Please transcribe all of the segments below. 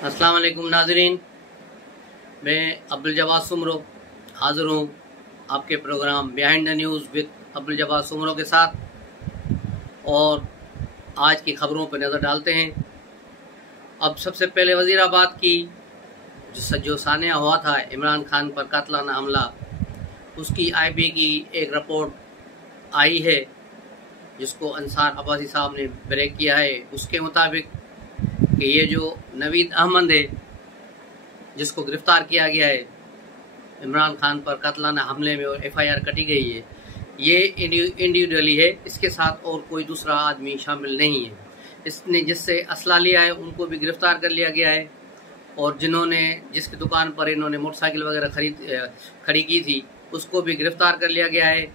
अस्सलाम वालेकुम नाजरीन, मैं अब्दुल जवाद सुमरो हाज़िर हूँ आपके programme behind the news with Abdul Jawad Soomro के साथ। और आज की खबरों पर नज़र डालते हैं। अब सबसे पहले वज़ीराबाद की जो सानिया हुआ था इमरान खान पर कातलाना हमला, उसकी IB की एक रिपोर्ट आई है जिसको अंसार अब्बासी साहब ने ब्रेक किया है। उसके मुताबिक कि ये जो नवीद अहमद है जिसको गिरफ्तार किया गया है इमरान खान पर कातलाना हमले में और FIR कटी गई है, ये इंडिविजुअली है, इसके साथ और कोई दूसरा आदमी शामिल नहीं है। इसने जिससे असला लिया है उनको भी गिरफ्तार कर लिया गया है, और जिसकी दुकान पर इन्होंने मोटरसाइकिल वगैरह खड़ी की थी उसको भी गिरफ्तार कर लिया गया है।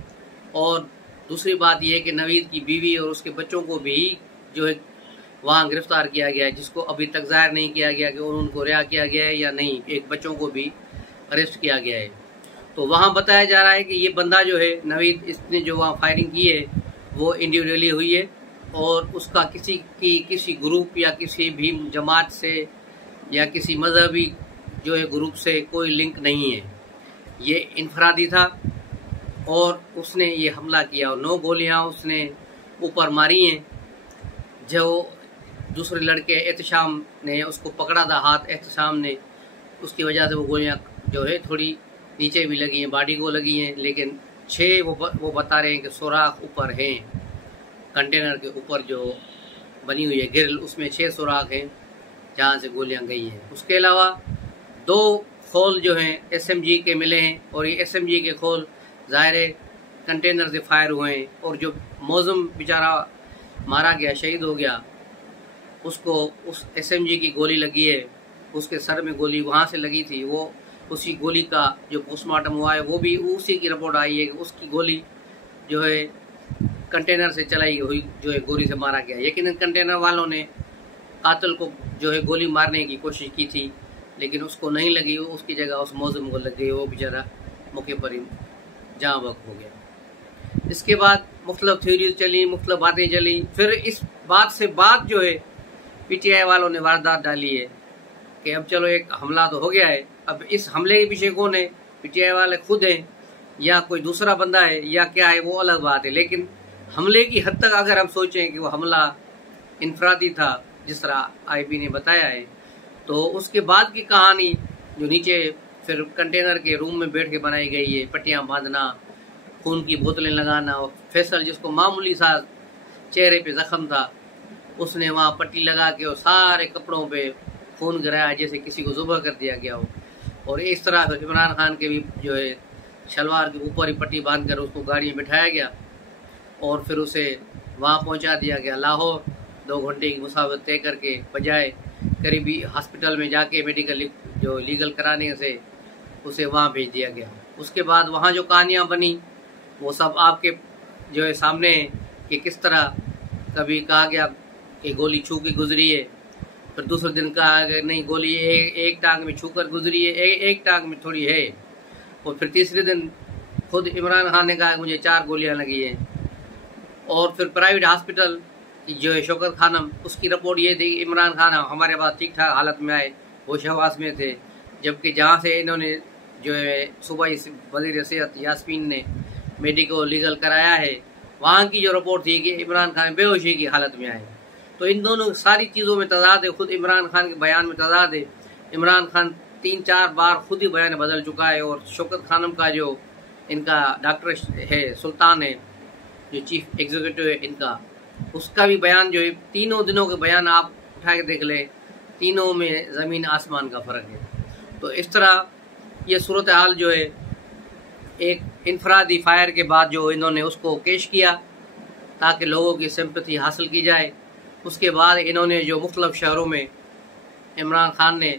और दूसरी बात यह है कि नवीद की बीवी और उसके बच्चों को भी जो है वहाँ गिरफ्तार किया गया है, जिसको अभी तक जाहिर नहीं किया गया कि उनको रिहा किया गया है या नहीं। एक बच्चों को भी अरेस्ट किया गया है। तो वहाँ बताया जा रहा है कि ये बंदा जो है नवीद, इसने जो वहाँ फायरिंग की है वो इंडिविजुअली हुई है और उसका किसी ग्रुप या किसी भी जमात से या किसी मजहबी जो है ग्रुप से कोई लिंक नहीं है। ये इनफरादी था और उसने ये हमला किया और 9 गोलियां उसने ऊपर मारी हैं। जो दूसरे लड़के एहतशाम ने उसको पकड़ा था, हाथ एहतशाम ने, उसकी वजह से वो गोलियां जो है थोड़ी नीचे भी लगी हैं, बॉडी को लगी हैं, लेकिन 6 वो बता रहे हैं कि सुराख ऊपर हैं। कंटेनर के ऊपर जो बनी हुई है ग्रिल, उसमें 6 सुराख हैं जहाँ से गोलियां गई हैं। उसके अलावा 2 खोल जो हैं SMG के मिले हैं, और ये SMG के खोल ज़ाहिर है कंटेनर से फायर हुए हैं। और जो मौजूम बेचारा मारा गया, शहीद हो गया, उसको उस SMG की गोली लगी है, उसके सर में गोली वहाँ से लगी थी। वो उसी गोली का जो पोस्टमार्टम हुआ है वो भी उसी की रिपोर्ट आई है कि उसकी गोली जो है कंटेनर से चलाई हुई जो है गोली से मारा गया। यकीनन कंटेनर वालों ने कातिल को जो है गोली मारने की कोशिश की थी, लेकिन उसको नहीं लगी, उसकी जगह उस मौजूम को लग गई। वो बेचारा मौके पर ही जहाँ वक्त हो गया। इसके बाद मुख्तलिफ थ्योरीज चली, मुख्तलिफ बातें चली। फिर इस बात से बात जो है PTI वालों ने वारदात डाली है कि अब चलो एक हमला तो हो गया है, अब इस हमले के पीछे कौन है, PTI वाले खुद हैं या कोई दूसरा बंदा है या क्या है, वो अलग बात है। लेकिन हमले की हद तक अगर हम सोचें कि वो हमला इनफरादी था जिस तरह IB ने बताया है, तो उसके बाद की कहानी जो नीचे फिर कंटेनर के रूम में बैठ के बनाई गई है, पट्टियाँ बांधना, खून की बोतलें लगाना, और फैसल जिसको मामूली सा चेहरे पे जख्म था उसने वहाँ पट्टी लगा के और सारे कपड़ों पे खून गिराया जैसे किसी को ज़ुबह कर दिया गया हो। और इस तरह से इमरान खान के भी जो है शलवार के ऊपर ही पट्टी बांध कर उसको गाड़ी में बिठाया गया और फिर उसे वहाँ पहुँचा दिया गया लाहौर। 2 घंटे की मुसाफिर तय करके बजाय करीबी हॉस्पिटल में जाके मेडिकल जो लीगल कराने से उसे वहाँ भेज दिया गया। उसके बाद वहाँ जो कहानियाँ बनी वो सब आपके जो है सामने है कि किस तरह कभी कहा गया कि गोली छू के गुजरी है, फिर दूसरे दिन कहा कि नहीं गोली एक टांग में छू कर गुजरी है, एक टांग में थोड़ी है, और फिर तीसरे दिन खुद इमरान खान ने कहा मुझे 4 गोलियां लगी हैं। और फिर प्राइवेट हॉस्पिटल जो है शौकत खानम, उसकी रिपोर्ट ये थी इमरान खान हमारे पास ठीक ठाक हालत में आए, वो शहवास में थे, जबकि जहाँ से इन्होंने जो है सूबाई वज़ीर सेहत यास्मीन ने मेडिकल लीगल कराया है, वहाँ की जो रिपोर्ट थी कि इमरान खान बेहोशी की हालत में आए। तो इन दोनों सारी चीज़ों में तजाद है, खुद इमरान खान के बयान में तजाद है। इमरान खान 3-4 बार खुद ही बयान बदल चुका है, और शौकत खानम का जो इनका डॉक्टर है, सुल्तान है जो चीफ एग्जीक्यूटिव है इनका, उसका भी बयान जो है, तीनों दिनों के बयान आप उठा के देख लें, तीनों में ज़मीन आसमान का फ़र्क है। तो इस तरह ये सूरत हाल जो है एक इनफरादी फायर के बाद जो इन्होंने उसको पेश किया ताकि लोगों की सिंपैथी हासिल की जाए। उसके बाद इन्होंने जो मुख्तलिफ शहरों में इमरान खान ने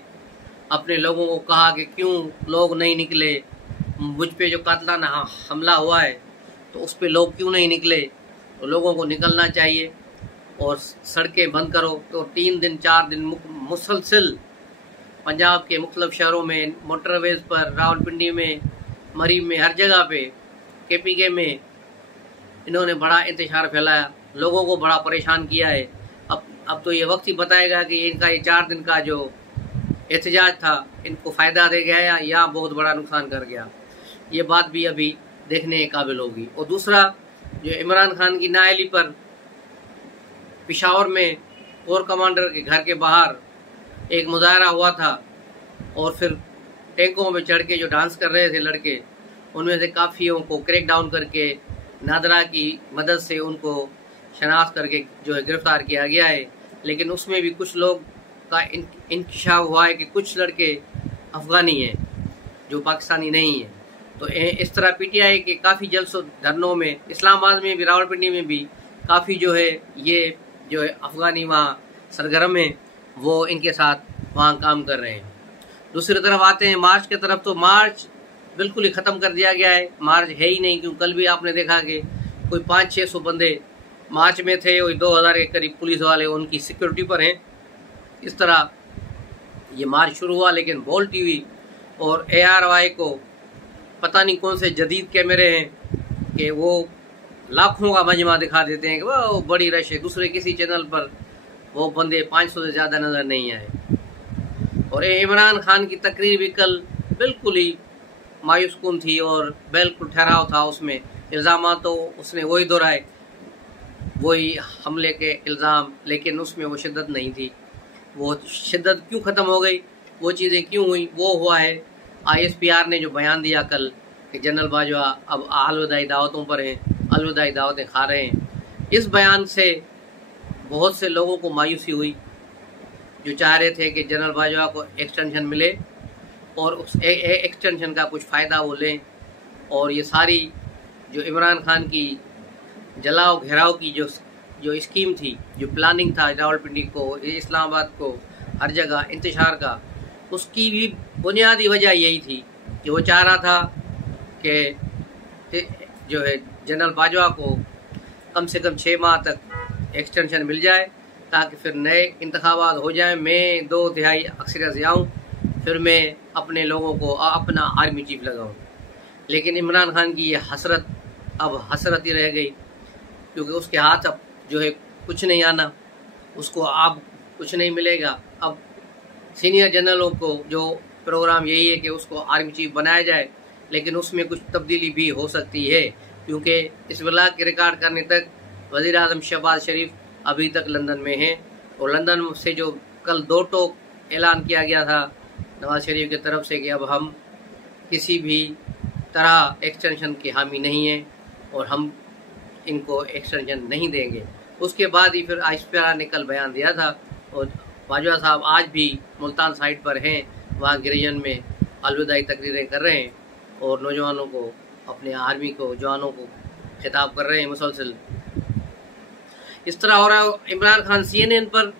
अपने लोगों को कहा कि क्यों लोग नहीं निकले, मुझ पे जो कातलाना हमला हुआ है तो उस पे लोग क्यों नहीं निकले, तो लोगों को निकलना चाहिए और सड़कें बंद करो। तो 3 दिन 4 दिन मुसलसिल पंजाब के मुख्तलिफ शहरों में, मोटरवेज पर, रावलपिंडी में, मरीब में, हर जगह पे, KPK में इन्होंने बड़ा इंतशार फैलाया, लोगों को बड़ा परेशान किया है। अब तो ये वक्त ही बताएगा कि इनका ये 4 दिन का जो एहतजाज था, इनको फ़ायदा दे गया या बहुत बड़ा नुकसान कर गया, ये बात भी अभी देखने के काबिल होगी। और दूसरा, जो इमरान खान की नाअहली पर पेशावर में कोर कमांडर के घर के बाहर एक मुजाहरा हुआ था और फिर टैंकों में चढ़ के जो डांस कर रहे थे लड़के, उनमें से काफ़ियों को क्रैक डाउन करके नादरा की मदद से उनको शनाख्त करके जो है गिरफ्तार किया गया है। लेकिन उसमें भी कुछ लोग का इंकशाफ हुआ है कि कुछ लड़के अफ़गानी हैं जो पाकिस्तानी नहीं हैं। तो इस तरह पीटीआई के काफ़ी जलसों धरनों में, इस्लामाबाद में भी, रावलपिंडी में भी काफ़ी जो है ये जो है अफ़गानी वहाँ सरगर्म हैं, वो इनके साथ वहाँ काम कर रहे हैं। दूसरी तरफ आते हैं मार्च की तरफ, तो मार्च बिल्कुल ही ख़त्म कर दिया गया है, मार्च है ही नहीं। क्योंकि कल भी आपने देखा कि कोई 500-600 बंदे मार्च में थे, वही 2000 के करीब पुलिस वाले उनकी सिक्योरिटी पर हैं। इस तरह ये मार्च शुरू हुआ, लेकिन बोल टीवी और ARY को पता नहीं कौन से जदीद कैमरे हैं कि वो लाखों का मजमा दिखा देते हैं कि वो बड़ी रश है। दूसरे किसी चैनल पर वो बंदे 500 से ज़्यादा नज़र नहीं आए। और इमरान खान की तकरीर भी कल बिल्कुल ही मायूस कुन थी और बिल्कुल ठहराव था उसमें। इल्ज़ाम तो उसने वही दोहराए, वही हमले के इल्ज़ाम, लेकिन उसमें वो शिद्दत नहीं थी। वो शिद्दत क्यों ख़त्म हो गई, वो चीज़ें क्यों हुई, वो हुआ है ISPR ने जो बयान दिया कल कि जनरल बाजवा अब अलविदाई दावतों पर हैं, अलविदाई दावतें खा रहे हैं। इस बयान से बहुत से लोगों को मायूसी हुई जो चाह रहे थे कि जनरल बाजवा को एक्सटेंशन मिले और उस एक्सटेंशन का कुछ फ़ायदा वो लें। और ये सारी जो इमरान खान की जलाओ घेराव की जो स्कीम थी, जो प्लानिंग था रावलपिंडी को, इस्लामाबाद को, हर जगह इंतशार का, उसकी भी बुनियादी वजह यही थी कि वो चाह रहा था कि जो है जनरल बाजवा को कम से कम 6 माह तक एक्सटेंशन मिल जाए ताकि फिर नए इंतखाबात हो जाए, मैं 2/3 अक्सरियत से आऊँ, फिर मैं अपने लोगों को अपना आर्मी चीफ लगाऊँ। लेकिन इमरान खान की ये हसरत अब हसरत ही रह गई, क्योंकि उसके हाथ अब जो है कुछ नहीं आना, उसको अब कुछ नहीं मिलेगा। अब सीनियर जनरलों को जो प्रोग्राम यही है कि उसको आर्मी चीफ बनाया जाए, लेकिन उसमें कुछ तब्दीली भी हो सकती है, क्योंकि इस ब्लॉग के रिकॉर्ड करने तक वज़ीर आज़म शहबाज शरीफ अभी तक लंदन में हैं। और लंदन से जो कल 2 टोक ऐलान किया गया था नवाज शरीफ की तरफ से कि अब हम किसी भी तरह एक्सटेंशन के हामी नहीं हैं और हम इनको एक्सटेंशन नहीं देंगे। उसके बाद ही फिर ISPR ने कल बयान दिया था और बाजवा साहब आज भी मुल्तान साइड पर हैं, वहाँ गिरिजन में अलविदाई तकरीरें कर रहे हैं और नौजवानों को, अपने आर्मी को, जवानों को खिताब कर रहे हैं मुसलसल। इस तरह हो रहा इमरान खान CNN पर,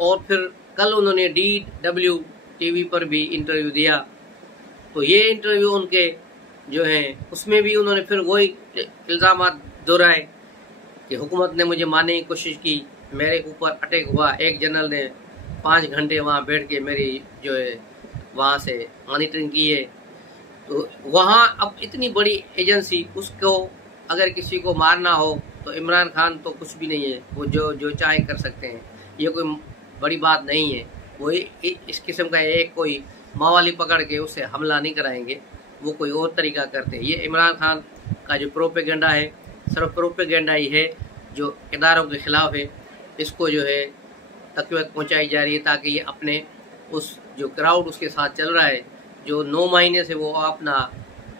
और फिर कल उन्होंने DW TV पर भी इंटरव्यू दिया। तो ये इंटरव्यू उनके जो हैं उसमें भी उन्होंने फिर वही इल्ज़ाम दोहराए कि हुकूमत ने मुझे मारने की कोशिश की, मेरे ऊपर अटैक हुआ, एक जनरल ने 5 घंटे वहाँ बैठ के मेरी जो है वहाँ से मॉनिटरिंग की है। तो वहाँ अब इतनी बड़ी एजेंसी, उसको अगर किसी को मारना हो तो इमरान खान तो कुछ भी नहीं है, वो जो चाहे कर सकते हैं, ये कोई बड़ी बात नहीं है। वो इस किस्म का एक कोई मावाली पकड़ के उससे हमला नहीं कराएंगे, वो कोई और तरीका करते हैं। ये इमरान खान का जो प्रोपेगेंडा है, सिर्फ प्रोपेगेंडा ही है जो इदारों के ख़िलाफ़ है। इसको जो है तक़वियत पहुंचाई जा रही है ताकि ये अपने उस जो क्राउड उसके साथ चल रहा है, जो 9 महीने से वो अपना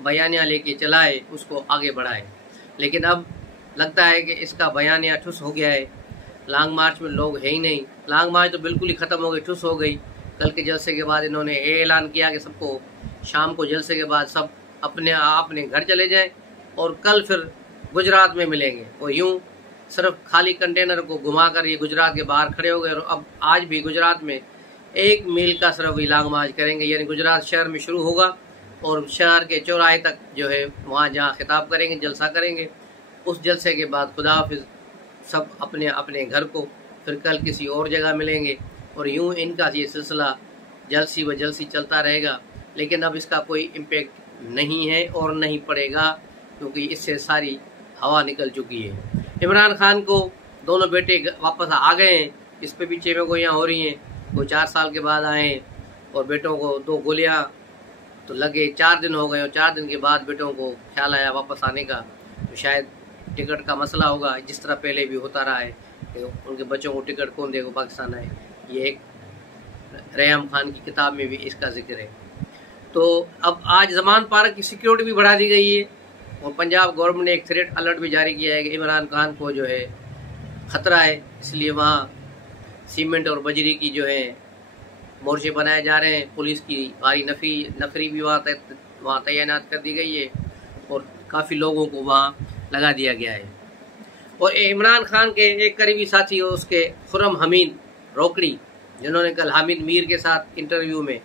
बयानिया लेके चला है, उसको आगे बढ़ाए। लेकिन अब लगता है कि इसका बयानिया ठुस हो गया है। लॉन्ग मार्च में लोग है ही नहीं, लॉन्ग मार्च तो बिल्कुल ही ख़त्म हो गई, ठुस हो गई। कल के जलसे के बाद इन्होंने ये ऐलान किया कि सबको शाम को जलसे के बाद सब अपने घर चले जाएं और कल फिर गुजरात में मिलेंगे। और यूं सिर्फ खाली कंटेनर को घुमाकर ये गुजरात के बाहर खड़े हो गए। और अब आज भी गुजरात में 1 मील का सिर्फ लॉन्ग मार्च करेंगे, यानी गुजरात शहर में शुरू होगा और शहर के चौराहे तक जो है वहाँ जहाँ खिताब करेंगे, जलसा करेंगे। उस जलसे के बाद खुदा हाफिज़, सब अपने अपने घर को, फिर कल किसी और जगह मिलेंगे। और यूं इनका ये सिलसिला जलसी व जलसी चलता रहेगा। लेकिन अब इसका कोई इम्पेक्ट नहीं है और नहीं पड़ेगा, क्योंकि इससे सारी हवा निकल चुकी है। इमरान खान को दोनों बेटे वापस आ गए हैं, इस पे पीछे में गोलियाँ हो रही हैं, कोई 4 साल के बाद आए हैं और बेटों को 2 गोलियां तो लगे 4 दिन हो गए, और 4 दिन के बाद बेटों को ख्याल आया वापस आने का, तो शायद टिकट का मसला होगा, जिस तरह पहले भी होता रहा है कि उनके बच्चों को टिकट कौन देगा, पाकिस्तान आए। ये एक रयाम खान की किताब में भी इसका जिक्र है। तो अब आज जमान पार्क की सिक्योरिटी भी बढ़ा दी गई है, और पंजाब गवर्नमेंट ने एक थ्रेट अलर्ट भी जारी किया है कि इमरान खान को जो है खतरा है, इसलिए वहाँ सीमेंट और बजरी की जो है मोर्चे बनाए जा रहे हैं। पुलिस की भारी नफरी भी वहाँ तैनात कर दी गई है, और काफ़ी लोगों को वहाँ लगा दिया गया है। और इमरान खान के एक करीबी साथी हो उसके खुर्रम हमीद रोकड़ी, जिन्होंने कल हामिद मीर के साथ इंटरव्यू में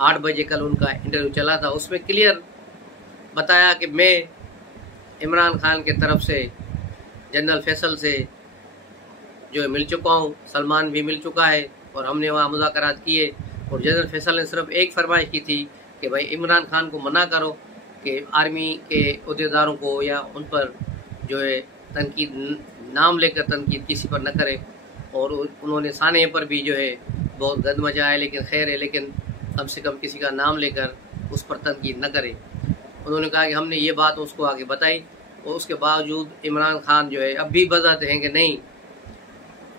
8 बजे कल उनका इंटरव्यू चला था, उसमें क्लियर बताया कि मैं इमरान खान के तरफ से जनरल फैसल से जो है मिल चुका हूँ, सलमान भी मिल चुका है, और हमने वहाँ मुज़ाकरात किए। और जनरल फैसल ने सिर्फ एक फरमाइश की थी कि भाई इमरान खान को मना करो कि आर्मी के अहदेदारों को या उन पर जो है तनकीद, नाम लेकर तनकीद किसी पर न करे। और उन्होंने साने पर भी जो है बहुत गद मचा है, लेकिन खैर है, लेकिन कम से कम किसी का नाम लेकर उस पर तनकीद न करे। उन्होंने कहा कि हमने ये बात उसको आगे बताई, और उसके बावजूद इमरान खान जो है अब भी बताते हैं कि नहीं,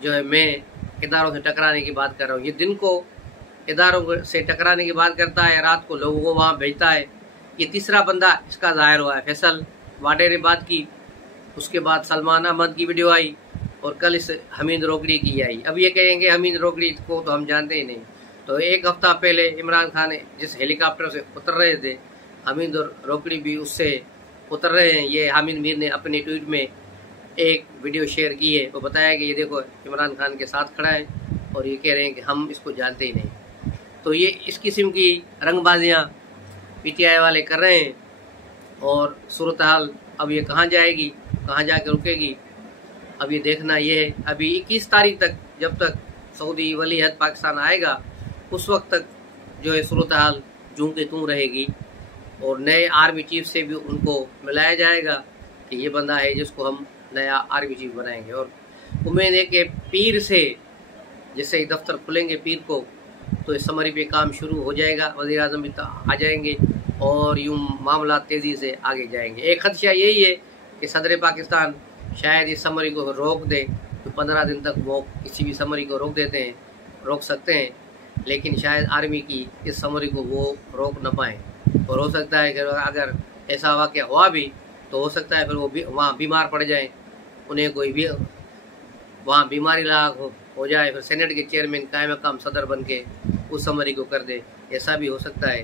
जो है मैं इदारों से टकराने की बात कर रहा हूँ। ये दिन को इदारों से टकराने की बात करता है, रात को लोगों को वहाँ भेजता है। ये तीसरा बंदा इसका जाहिर हुआ है। फैसल वाडे ने बात की, उसके बाद सलमान अहमद की वीडियो आई, और कल इस हमीद रोकड़ी की आई। अब ये कहेंगे हमीद रोकड़ी को तो हम जानते ही नहीं। तो एक हफ्ता पहले इमरान खान जिस हेलीकॉप्टर से उतर रहे थे, हमीद रोकड़ी भी उससे उतर रहे हैं। ये हामिद मीर ने अपने ट्वीट में एक वीडियो शेयर की है, वो बताया कि ये देखो इमरान खान के साथ खड़ा है, और ये कह रहे हैं कि हम इसको जानते ही नहीं। तो ये इस किस्म की रंगबाजियाँ पीटीआई वाले कर रहे हैं, और सूरत हाल अब ये कहाँ जाएगी, कहाँ जाके रुकेगी, अब ये देखना ये है। अभी 21 तारीख तक, जब तक सऊदी वली अहद पाकिस्तान आएगा, उस वक्त तक जो है सूरत हाल जूं के तूं रहेगी, और नए आर्मी चीफ से भी उनको मिलाया जाएगा कि ये बंदा है जिसको हम नया आर्मी चीफ बनाएंगे। और उम्मीद है कि पीर से, जैसे ही दफ्तर खुलेंगे पीर को, तो इस समरी पे काम शुरू हो जाएगा, वज़ीर आज़म भी आ जाएंगे, और यूँ मामला तेज़ी से आगे जाएंगे। एक खदशा यही है कि सदर पाकिस्तान शायद इस समरी को रोक दे, तो 15 दिन तक वो किसी भी समरी को रोक सकते हैं, लेकिन शायद आर्मी की इस समरी को वो रोक न पाएँ। और हो सकता है कि अगर ऐसा वाक़या हुआ भी, तो हो सकता है फिर वो भी वहाँ बीमार पड़ जाएं, उन्हें कोई भी वहाँ बीमारी लाग हो जाए, फिर सेनेट के चेयरमैन कायम मकाम सदर बन के उस समरी को कर दे। ऐसा भी हो सकता है,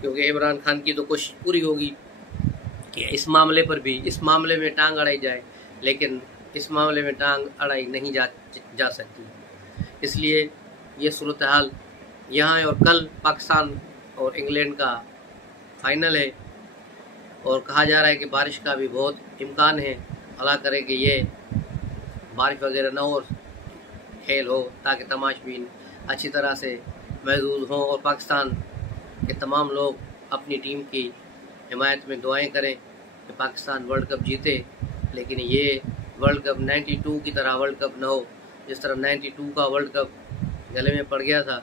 क्योंकि इमरान खान की तो कोशिश पूरी होगी कि इस मामले पर भी, इस मामले में टांग अड़ाई जाए, लेकिन इस मामले में टांग अड़ाई नहीं जा सकती। इसलिए ये सूरत हाल यहाँ है। और कल पाकिस्तान और इंग्लैंड का फाइनल है, और कहा जा रहा है कि बारिश का भी बहुत इम्कान है। अल्लाह करे कि ये बारिश वगैरह न हो, खेल हो, ताकि तमाशबीन अच्छी तरह से महसूस हों, और पाकिस्तान के तमाम लोग अपनी टीम की हिमायत में दुआएं करें कि पाकिस्तान वर्ल्ड कप जीते। लेकिन ये वर्ल्ड कप 92 की तरह वर्ल्ड कप न हो, जिस तरह 92 का वर्ल्ड कप गले में पड़ गया था,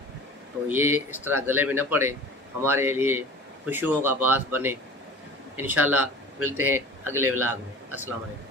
तो ये इस तरह गले में न पड़े, हमारे लिए खुशियों का बास बने। इंशाल्लाह मिलते हैं अगले व्लॉग में। अस्सलाम वालेकुम।